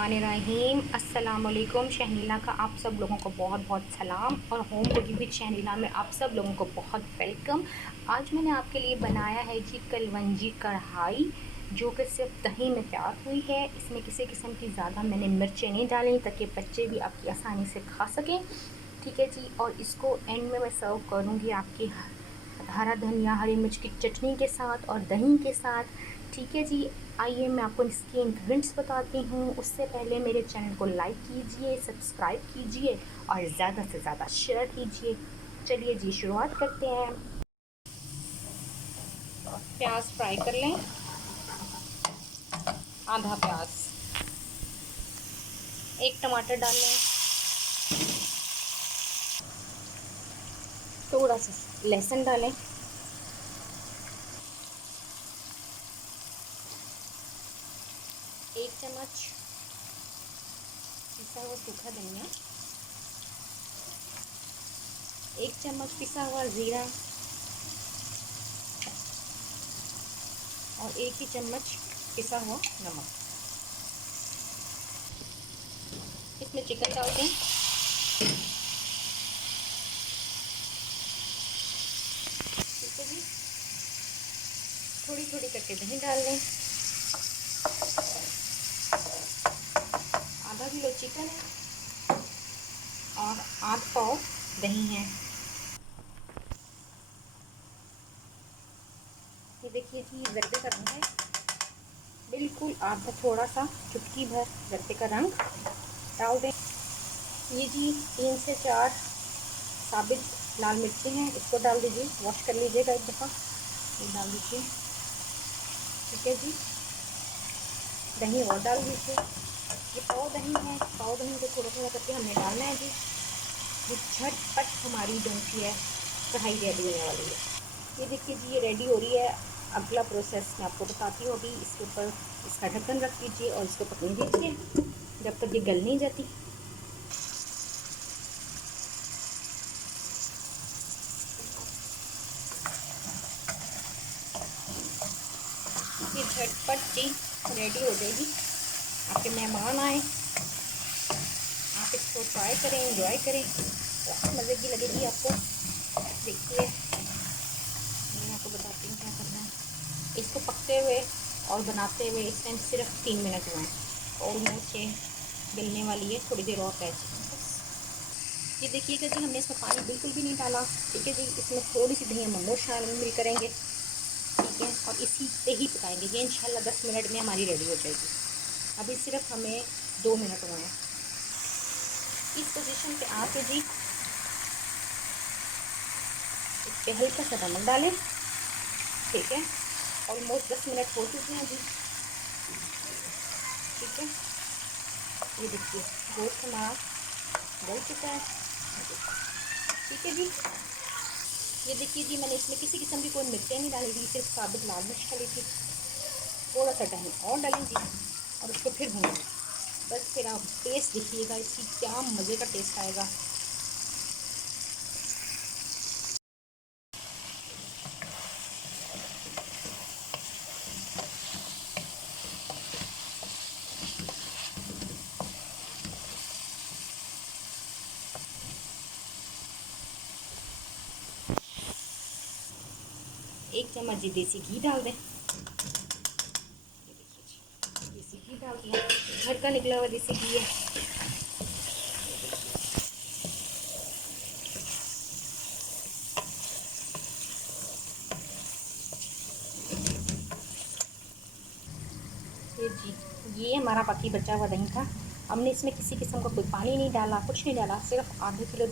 बिस्मिल्लाहिर्रहमानिर्रहीम। अस्सलाम वालेकुम। शहनीला का आप सब लोगों को बहुत बहुत सलाम और होम कुकिंग विद शहनीला में आप सब लोगों को बहुत वेलकम। आज मैंने आपके लिए बनाया है जी कलवंजी कढ़ाई, जो कि सिर्फ दही में तैयार हुई है। इसमें किसी किस्म की ज़्यादा मैंने मिर्चें नहीं डाली ताकि बच्चे भी आपकी आसानी से खा सकें। ठीक है जी। और इसको एंड में मैं सर्व करूँगी आपकी हरा धनिया हरी मिर्च की चटनी के साथ और दही के साथ। ठीक है जी। आइए मैं आपको इसके इंग्रेडिएंट्स बताती हूँ। उससे पहले मेरे चैनल को लाइक कीजिए, सब्सक्राइब कीजिए और ज़्यादा से ज़्यादा शेयर कीजिए। चलिए जी शुरुआत करते हैं। प्याज फ्राई कर लें, आधा प्याज, एक टमाटर डाल लें, थोड़ा सा लहसुन डालें, एक चम्मच पिसा हुआ सूखा धनिया, एक चम्मच पिसा हुआ ज़ीरा और एक ही चम्मच पिसा हुआ नमक। इसमें चिकन डाल दें, ठीक है जी। थोड़ी थोड़ी करके दही डाल दें, आधा किलो चिकन है और आध पाव दही है। ये देखिए जी जर्दे का रंग है, बिल्कुल आधा थोड़ा सा चुटकी भर जर्दे का रंग डाल दें। ये जी 3 से 4 साबित लाल मिर्ची हैं, इसको डाल दीजिए, वॉश कर लीजिएगा एक दफ़ा, ये डाल दीजिए। ठीक है जी। दही और डाल दीजिए, ये पाव दही है, पाव दही को थोड़ा थोड़ा करके हमने डालना है जी। ये झटपट हमारी जो सी है कढ़ाई रेडी होने वाली है। ये देखिए जी ये रेडी हो रही है। अगला प्रोसेस मैं आपको बताती हूँ। अभी इसके ऊपर इसका ढक्कन रख दीजिए और इसको पकने दीजिए जब तक ये गल नहीं जाती। ये झटपट जी रेडी हो जाएगी। आपके मेहमान आए, आप इसको ट्राई करें, एंजॉय करें, बहुत मज़े की लगेगी आपको। देखिए मैं आपको बताती हूँ क्या करना है। इसको पकते हुए और बनाते हुए इस टाइम सिर्फ 3 मिनट हुए हैं। ऑलमोस्ट ये गलने वाली है, थोड़ी देर और रह जाए बस। ये देखिएगा जी हमने इसमें पानी बिल्कुल भी नहीं डाला। ठीक है जी। इसमें थोड़ी सी दही हम और शामिल करेंगे, ठीक है, और इसी पे ही पकाएंगे। ये इंशाल्लाह 10 मिनट में हमारी रेडी हो जाएगी। अभी सिर्फ हमें 2 मिनट हुए हैं। इस पोजीशन पे आके जी इस पे हल्का सा नमक डालें, ठीक है। ऑलमोस्ट 10 मिनट हो चुके हैं जी, ठीक है। ये देखिए गोश्त हमारा गल चुका है, ठीक है जी। ये देखिए जी मैंने इसमें किसी किस्म की कोई मिर्चें नहीं डाली थी, सिर्फ साबित लाल मिर्च डाली थी। थोड़ा सा दही और डालें जी और उसको फिर भूनें बस। फिर आप टेस्ट देखिएगा इसकी, क्या मज़े का टेस्ट आएगा। एक चम्मच जी देसी घी डाल दें। ये देखिए जी देसी घी डाल दिया, घर का निकला हुआ देसी घी है। ये जी ये हमारा बाकी बचा हुआ दही था। हमने इसमें किसी किस्म का कोई पानी नहीं डाला, कुछ नहीं डाला, सिर्फ आधे किलो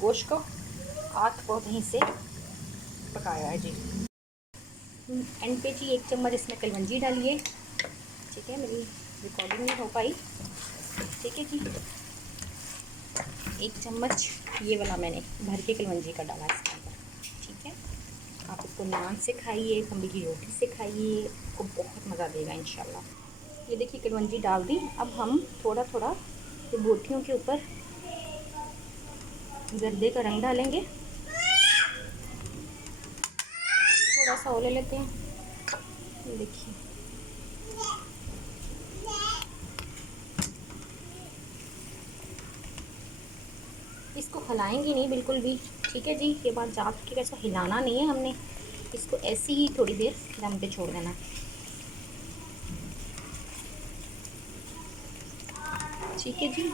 गोश्त को 8 पाव दही से पकाया है जी। एंड पे जी 1 चम्मच इसमें कलवंजी डालिए, ठीक है। मेरी रिकॉर्डिंग नहीं हो पाई, ठीक है जी। 1 चम्मच ये वाला मैंने भर के कलवंजी का डाला इसके अंदर, ठीक है। आप इसको नान से खाइए, खम्बी की रोटी से खाइए, आपको बहुत मज़ा देगा इंशाल्लाह। ये देखिए कलवंजी डाल दी। अब हम थोड़ा थोड़ा ये बोटियों के ऊपर जर्दे का रंग डालेंगे, थोड़ा सा और ले लेते हैं। ये देखिए इसको हिलाएंगे नहीं बिल्कुल भी, ठीक है जी। ये बात याद रखिएगा, इसको हिलाना नहीं है हमने, इसको ऐसे ही थोड़ी देर दम पे छोड़ देना, ठीक है जी।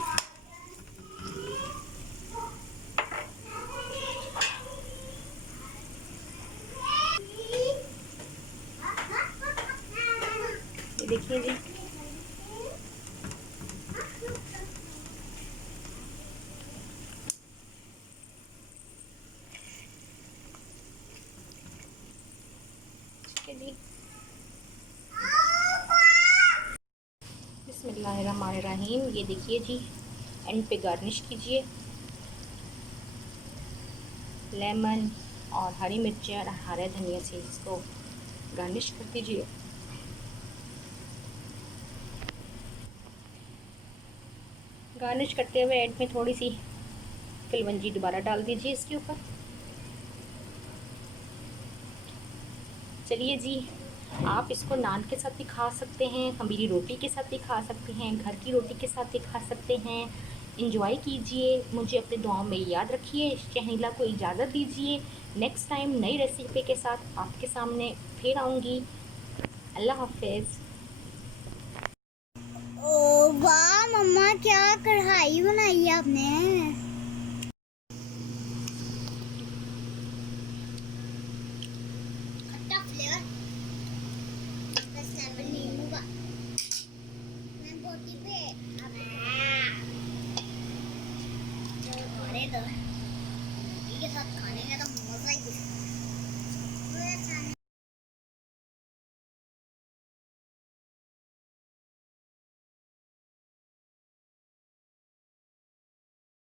ये देखिए जी, ठीक है जी। बिस्मिल्लाहिर्रहमानिर्रहीम। ये देखिए जी, एंड पे गार्निश कीजिए, लेमन और हरी मिर्चें और हरे धनिया से इसको गार्निश कर दीजिए। गार्निश करते हुए एंड में थोड़ी सी कलवंजी दोबारा डाल दीजिए इसके ऊपर। चलिए जी, आप इसको नान के साथ भी खा सकते हैं, खमीरी रोटी के साथ भी खा सकते हैं, घर की रोटी के साथ भी खा सकते हैं। इंजॉय कीजिए, मुझे अपने दुआओं में याद रखिए। शहनीला को इजाज़त दीजिए, नेक्स्ट टाइम नई रेसिपी के साथ आपके सामने फिर आऊँगी। अल्लाह हाफिज़। ओ वाह मम्मा, क्या कढ़ाई बनाई है आपने। खट्टा फ्लेवर बस लेमन नींबू का। मैं बोटी पे अब तो ये साथ